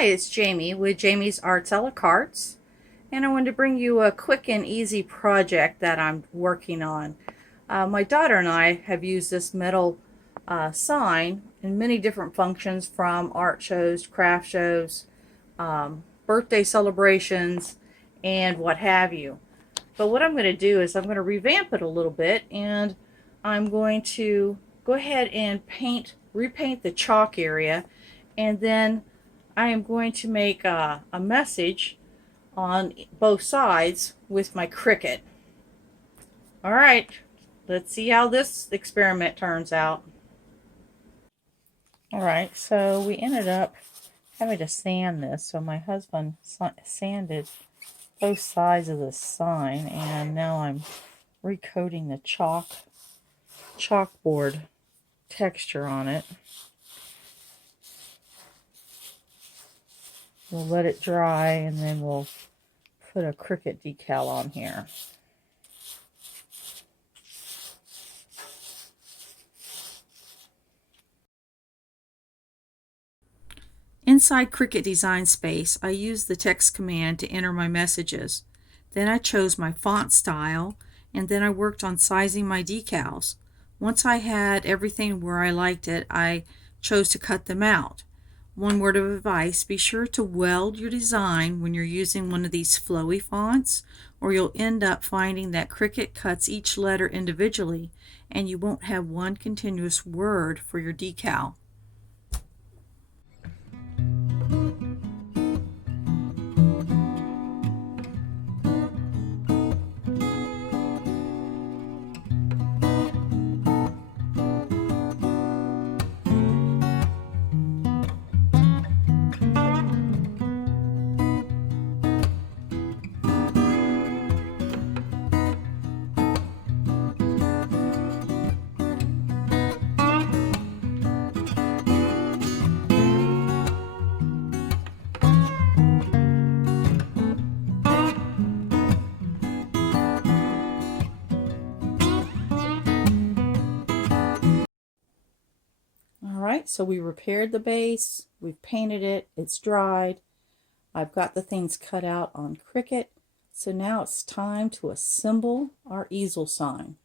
Hi, it's Jamie with JamiesArtsalaCartes, and I wanted to bring you a quick and easy project that I'm working on. My daughter and I have used this metal sign in many different functions, from art shows, craft shows, birthday celebrations, and what have you. But what I'm going to do is I'm going to revamp it a little bit, and I'm going to go ahead and repaint the chalk area, and then I am going to make a message on both sides with my Cricut. All right, let's see how this experiment turns out. All right, so we ended up having to sand this. So my husband sanded both sides of the sign, and now I'm recoating the chalkboard texture on it. We'll let it dry, and then we'll put a Cricut decal on here. Inside Cricut Design Space, I used the text command to enter my messages. Then I chose my font style, and then I worked on sizing my decals. Once I had everything where I liked it, I chose to cut them out. One word of advice: be sure to weld your design when you're using one of these flowy fonts, or you'll end up finding that Cricut cuts each letter individually and you won't have one continuous word for your decal. Alright, so we repaired the base, we've painted it, it's dried, I've got the things cut out on Cricut, so now it's time to assemble our easel sign.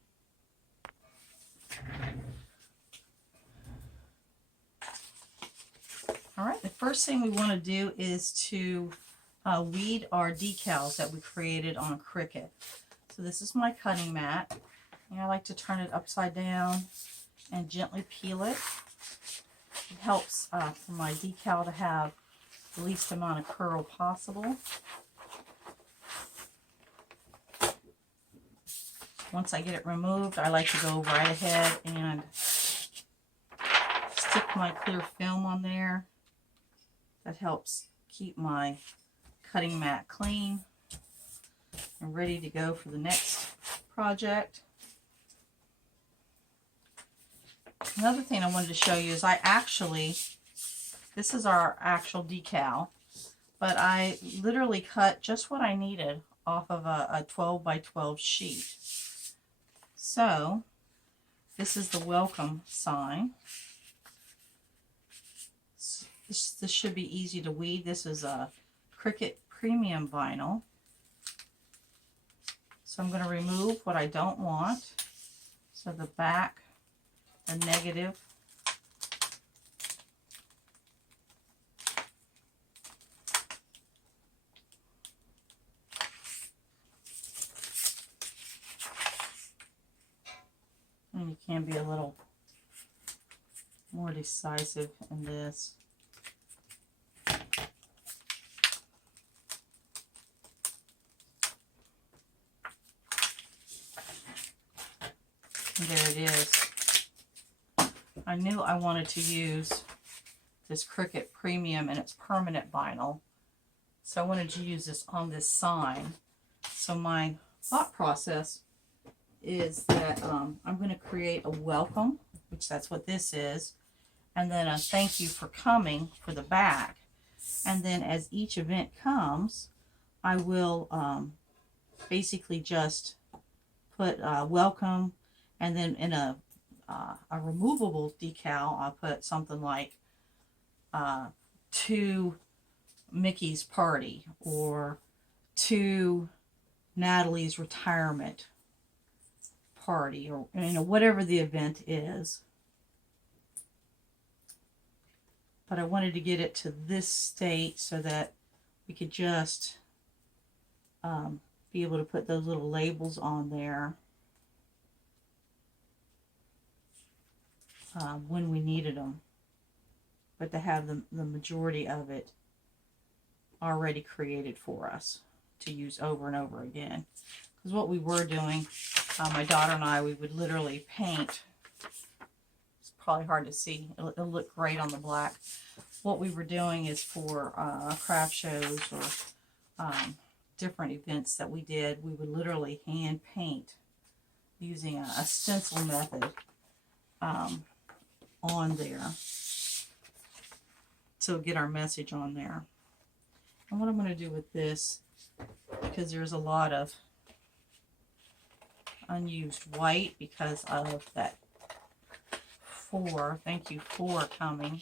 Alright, the first thing we want to do is to weed our decals that we created on Cricut. So this is my cutting mat, and I like to turn it upside down and gently peel it. It helps for my decal to have the least amount of curl possible. Once I get it removed, I like to go right ahead and stick my clear film on there. That helps keep my cutting mat clean and ready to go for the next project. Another thing I wanted to show you is this is our actual decal, but I literally cut just what I needed off of a 12 by 12 sheet. So this is the welcome sign. This should be easy to weed. This is a Cricut premium vinyl. So I'm going to remove what I don't want. So the back, the negative, and you can be a little more decisive in this. And there it is. I knew I wanted to use this Cricut Premium and it's permanent vinyl, so I wanted to use this on this sign. So my thought process is that I'm going to create a welcome, which that's what this is, and then a thank you for coming for the back. And then as each event comes, I will basically just put welcome, and then in a removable decal, I'll put something like to Mickey's party, or to Natalie's retirement party, or whatever the event is. But I wanted to get it to this state so that we could just be able to put those little labels on there when we needed them, but to have the majority of it already created for us to use over and over again. Because what we were doing, my daughter and I, we would literally paint. It's probably hard to see. It'll look great on the black. What we were doing is for craft shows or different events that we did, we would literally hand paint using a stencil method on there to get our message on there. And what I'm going to do with this, because there's a lot of unused white because of that 4, thank you, 4 coming.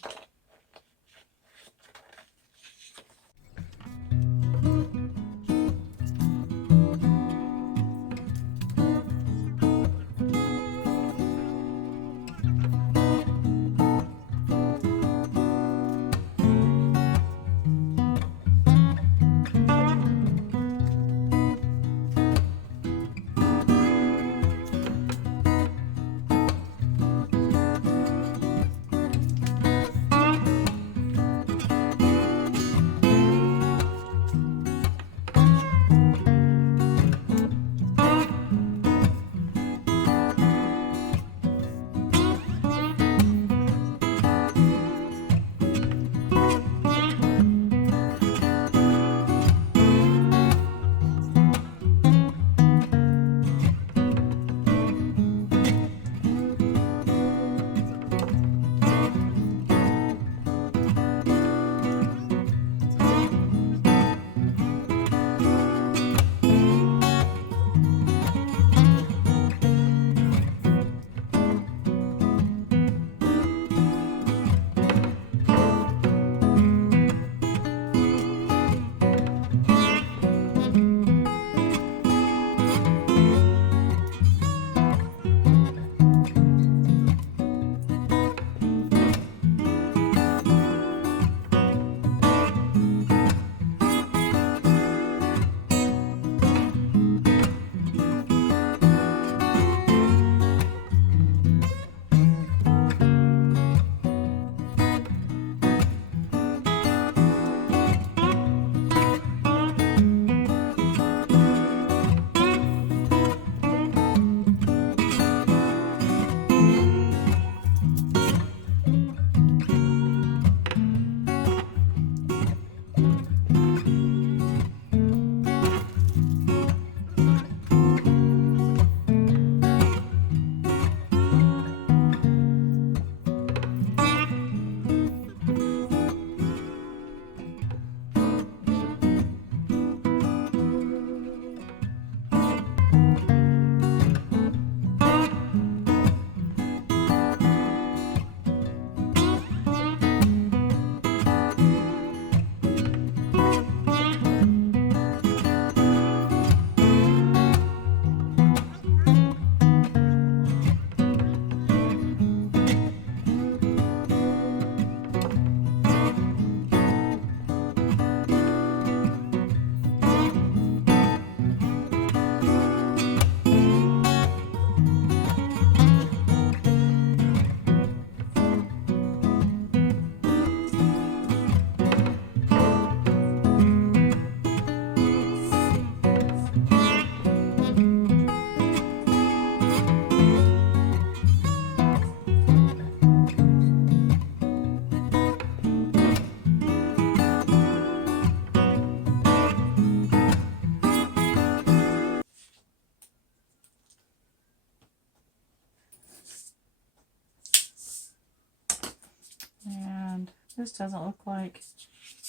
This doesn't look like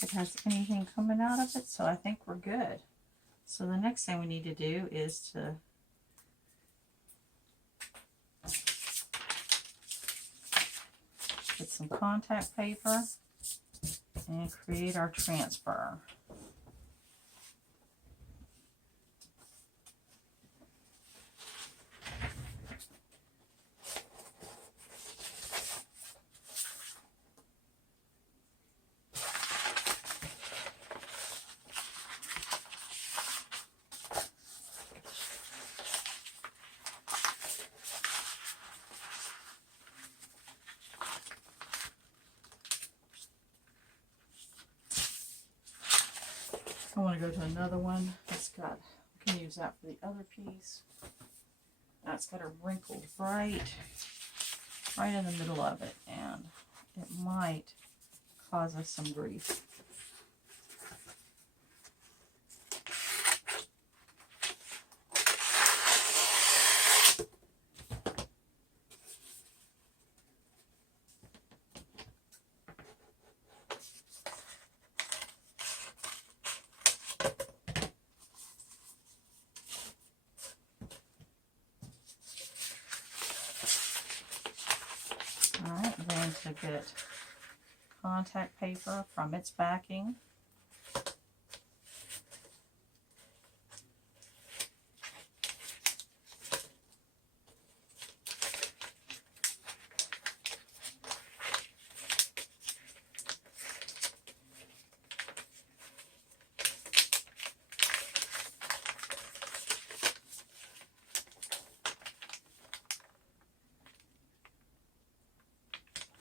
it has anything coming out of it, so I think we're good. So the next thing we need to do is to get some contact paper. and create our transfer. I want to go to another one. It's got, I can use that for the other piece. That's got a wrinkle right in the middle of it, and it might cause us some grief. Alright, then to get contact paper from its backing.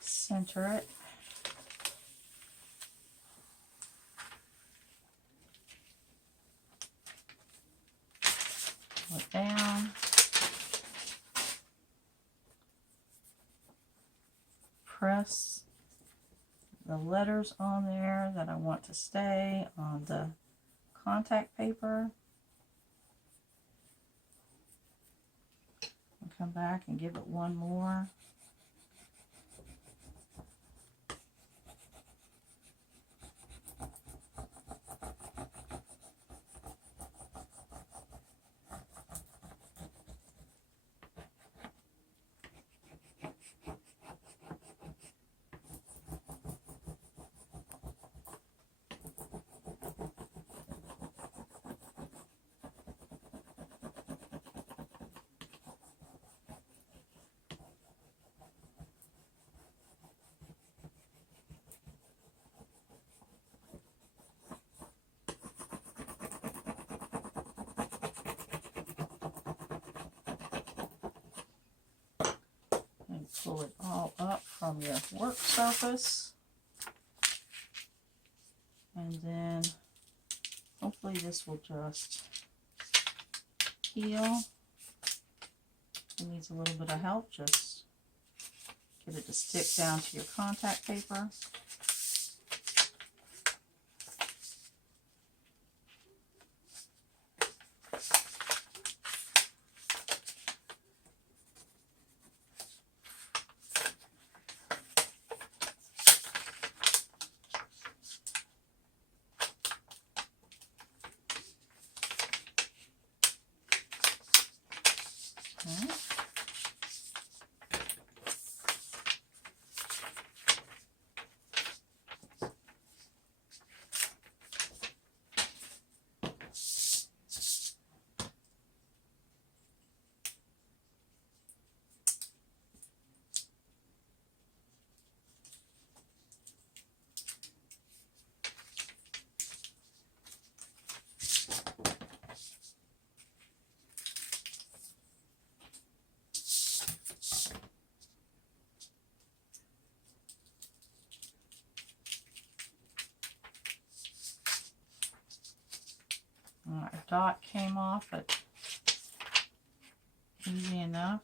Center it. Pull it down. Press the letters on there that I want to stay on the contact paper. And come back and give it one more. And pull it all up from your work surface. And then hopefully this will just heal. It needs a little bit of help. Just get it to stick down to your contact paper. Okay. Our dot came off, but easy enough.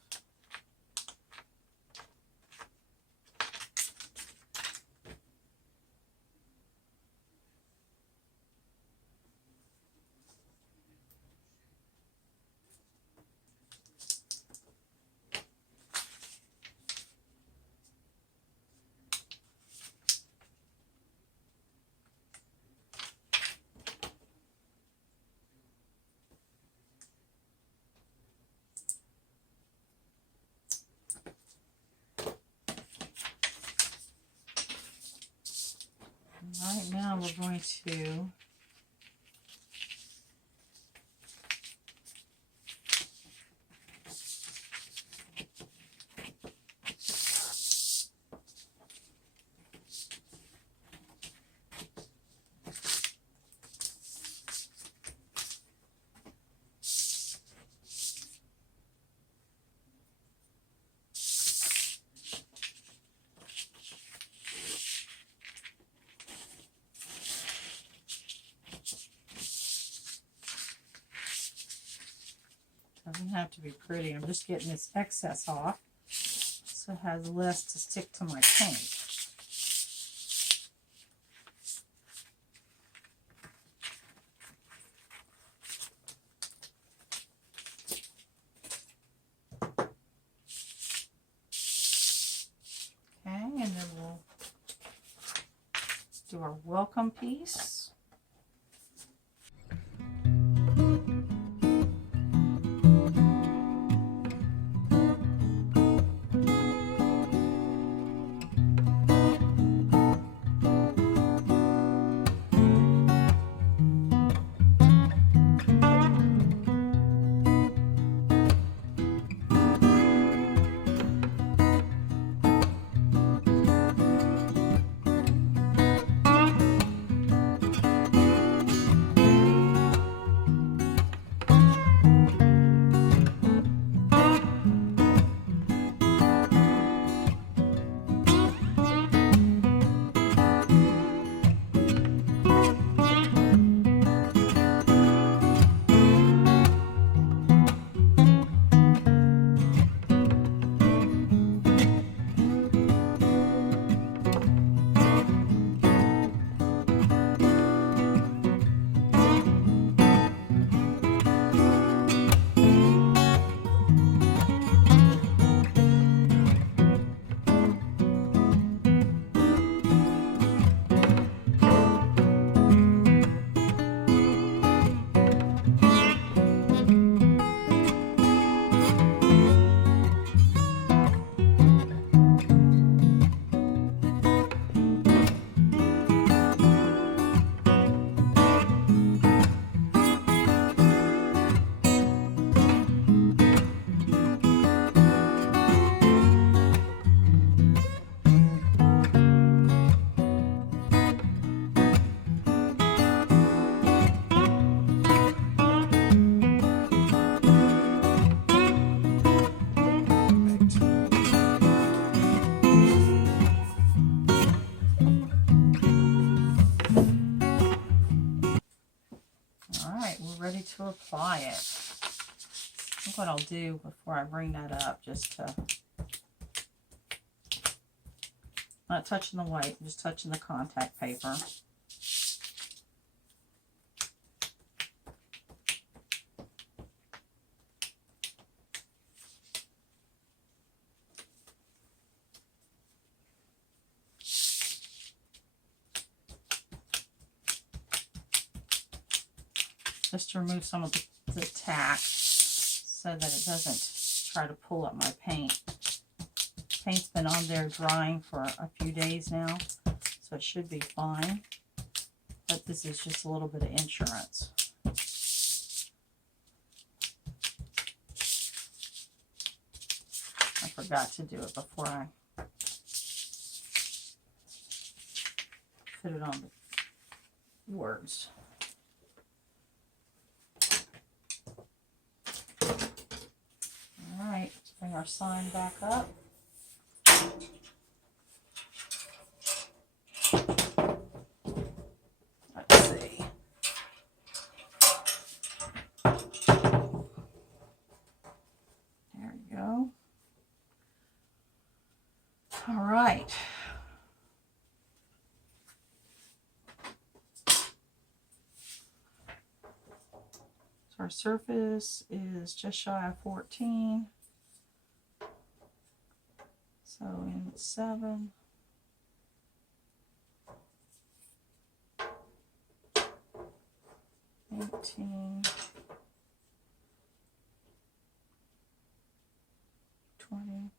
All right, now we're going to doesn't have to be pretty. I'm just getting this excess off so it has less to stick to my paint. Okay, and then we'll do our welcome piece. Ready to apply it. I think what I'll do before I bring that up, just to not touching the white, just touching the contact paper. Just to remove some of the tack so that it doesn't try to pull up my paint. Paint's been on there drying for a few days now, so it should be fine. But this is just a little bit of insurance. I forgot to do it before I put it on the words. Alright, bring our sign back up. Let's see. There we go. Alright. Our surface is just shy of 14, so in 7, 18, 20,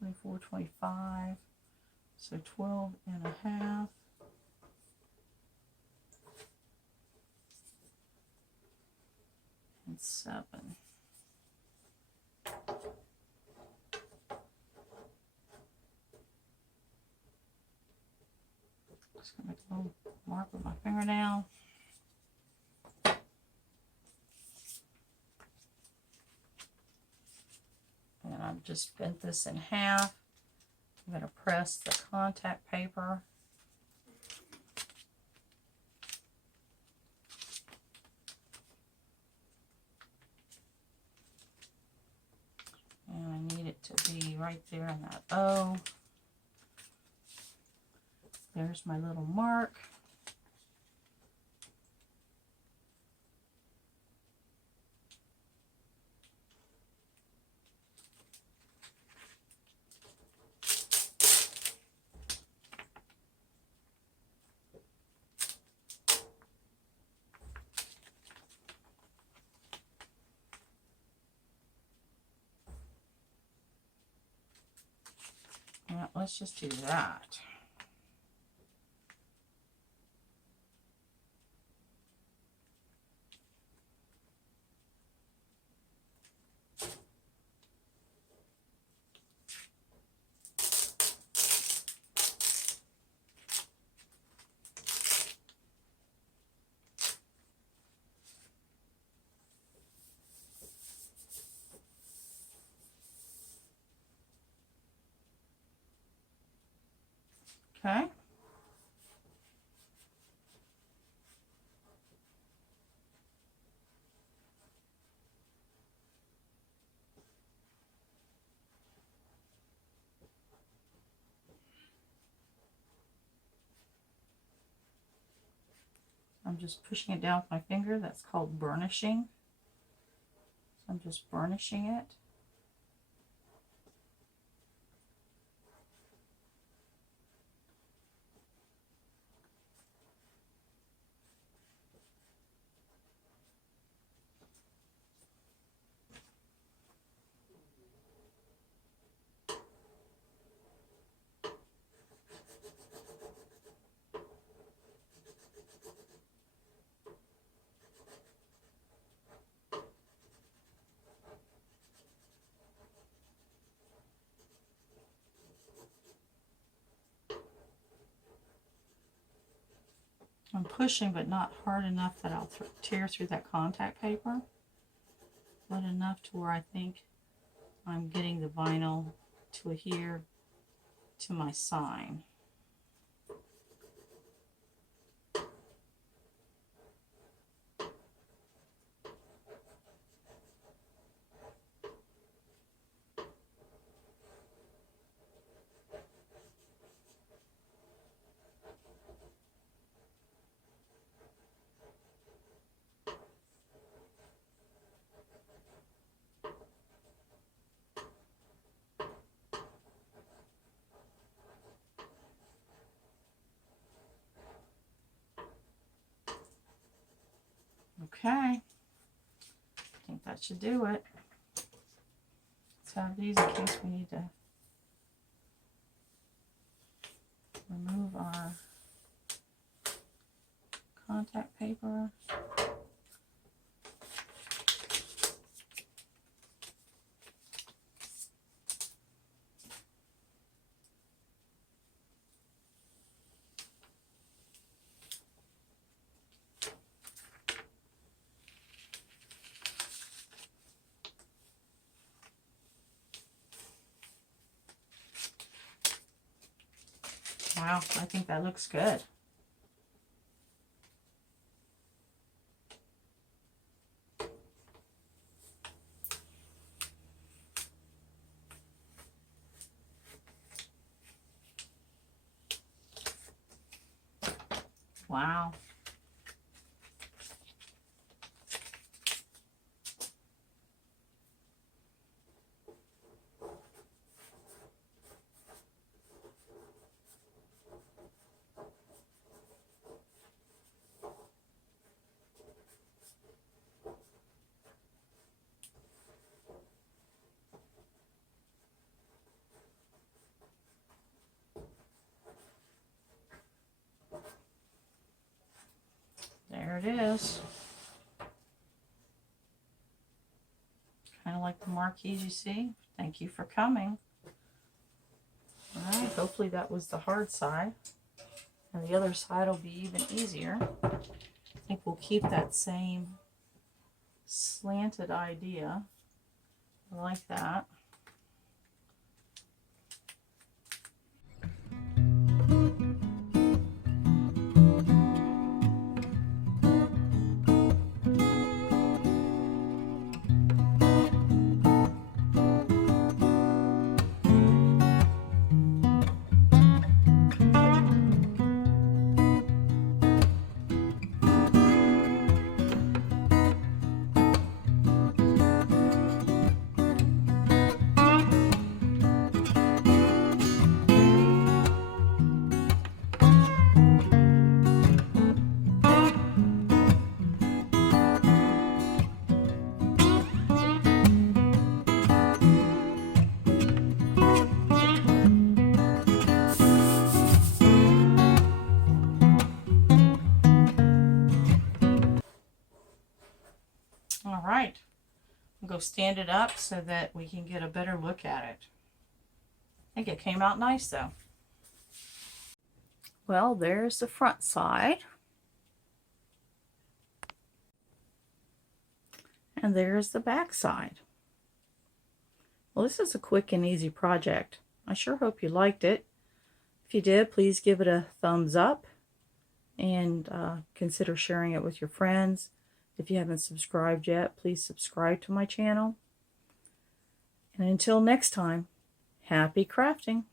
24, 25, so 12 and a half, 7. Just gonna make a little mark with my fingernail. And I've just bent this in half. I'm going to press the contact paper. And I need it to be right there in that O. There's my little mark. Yeah, let's just do that. Okay. I'm just pushing it down with my finger. That's called burnishing. So I'm just burnishing it. I'm pushing, but not hard enough that I'll tear through that contact paper, but enough to where I think I'm getting the vinyl to adhere to my sign. Okay, I think that should do it. Let's have these in case we need to remove our contact paper. Wow, I think that looks good. Wow. There it is. marquees, you see. Thank you for coming. All right, hopefully that was the hard side. And the other side will be even easier. I think we'll keep that same slanted idea. I like that. All right, I'll go stand it up so that we can get a better look at it. I think it came out nice though. Well, there's the front side. And there's the back side. Well, this is a quick and easy project. I sure hope you liked it. If you did, please give it a thumbs up and consider sharing it with your friends. If you haven't subscribed yet, please subscribe to my channel. And until next time, happy crafting!